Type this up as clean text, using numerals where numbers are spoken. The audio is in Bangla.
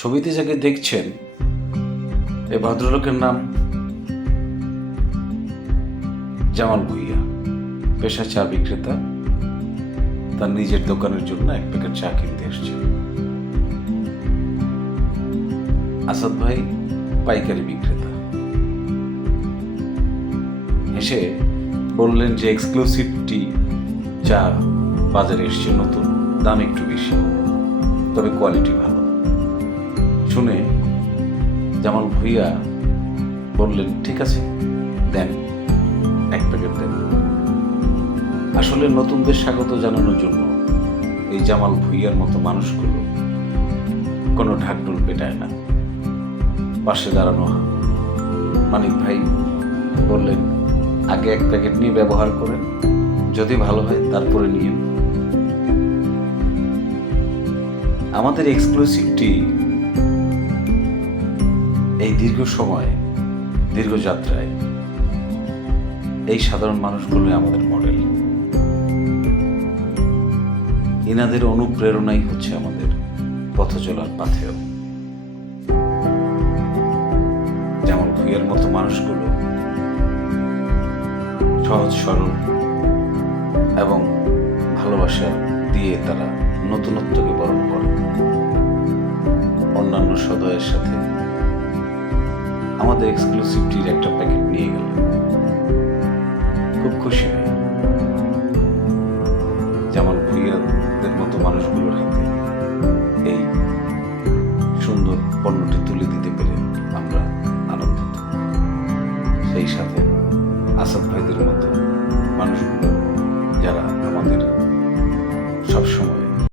ছবিতে যাকে দেখছেন এই ভদ্রলোকের নাম জামাল ভুঁইয়া, পেশা চা বিক্রেতা। তার নিজের দোকানের জন্য এক প্যাকেট চা কিনতে এসছেন। আসাদ ভাই পাইকারি বিক্রেতা। এসে বললেন যে এক্সক্লুসিভ টি চা বাজারে এসছে নতুন, দাম একটু বেশি, তবে কোয়ালিটি ভালো। শুনে জামাল ভুঁইয়া বললেন, ঠিক আছে দেন, এক প্যাকেট দেন। আসলে নতুনদের স্বাগত জানানোর জন্য এই জামাল ভুঁইয়ার মতো মানুষগুলো কোনো ঢাকঢোল পেটায় না। পাশে দাঁড়ানো মানিক ভাই বললেন, আগে এক প্যাকেট নিয়ে ব্যবহার করেন, যদি ভালো হয় তারপরে নিয়েন। আমাদের এক্সক্লুসিভ টি এই দীর্ঘ সময়, দীর্ঘ যাত্রায় এই সাধারণ মানুষগুলোই আমাদের মডেল। ইনাদের অনুপ্রেরণাই হচ্ছে আমাদের পথ চলার পাথেয়। জামাল ভুঁইয়ার মতো মানুষগুলো সহজ সরল এবং ভালোবাসা দিয়ে তারা নতুনত্বকে বরণ করে। অন্যান্য সদয়ের সাথে আমাদের এক্সক্লুসিভটির একটা প্যাকেট নিয়ে গেল, খুব খুশি হয়ে জামাল ভুঁইয়াদের মতো মানুষগুলোর হাতে